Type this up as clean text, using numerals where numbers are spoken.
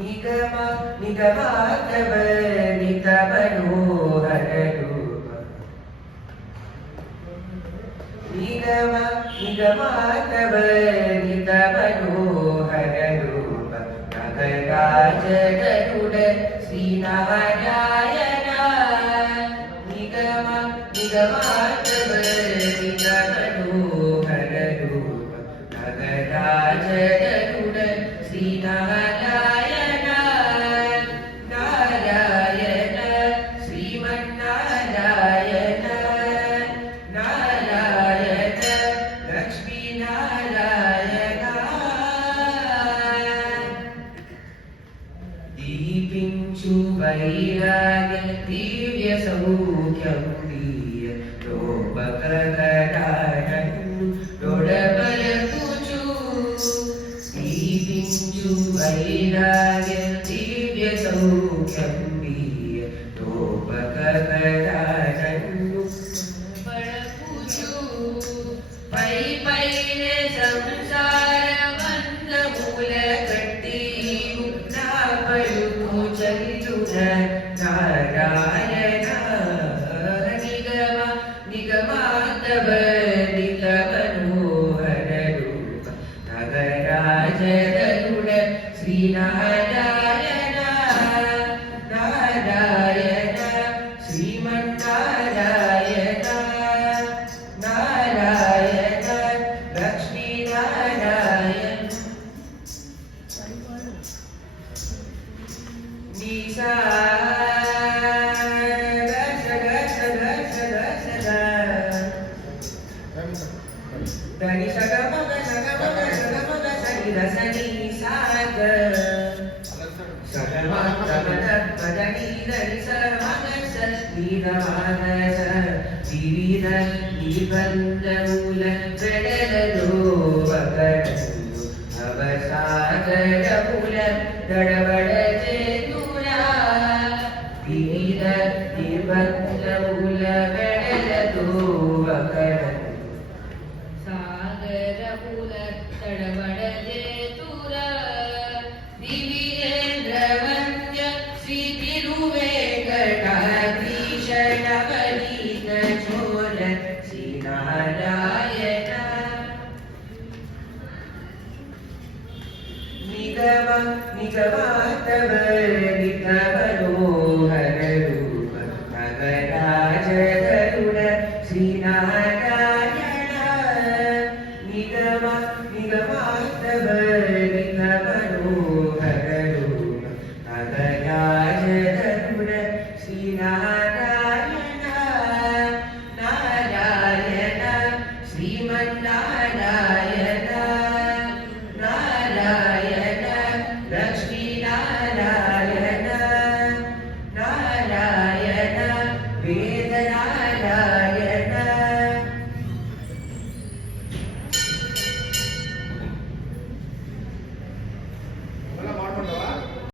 निगम निगमातव नित मनोहर रूप निगम निगमातव नित मनोहर रूप नगराज गरुड श्री नारायण निगम निगमातव नित मनोहर रूप नगराज गरुड श्री नारायण नारायण श्रीमन्नारायण नारायण लक्ष्मी नारायण दीपिंचु वैराग्य दिव्य सौख्यं दीय लोपककटाहनु डोडबल पूजु दीपिंचु वैराग्य दिव्य सौख्यं दीय लोपककटाहनु बल पूजु पै पैने संसार बंध मूल कट्टी मुक्ता पलुको चलितुन नारायण निगम निगमातव नित मनोहर रूप नगराज गरुड श्री नारायण नारायण श्रीमन्नारायण नारायण लक्ष्मी नारायण निसा धनि सगम सनि रसनि साग सगम धनि धनि समगस नीरमानस विविध निबंध मूल वेडलो वकटु अवसागर मूल दडबड चेतुरा विविध निबंध मूल वेडलो वकटु सागरमूल तडबड चेतुर दिवीरेन्द्रवन्द्य श्री तिरुवेङ्कटाधीश नवनीत चोर श्री नारायण निगम निगमातव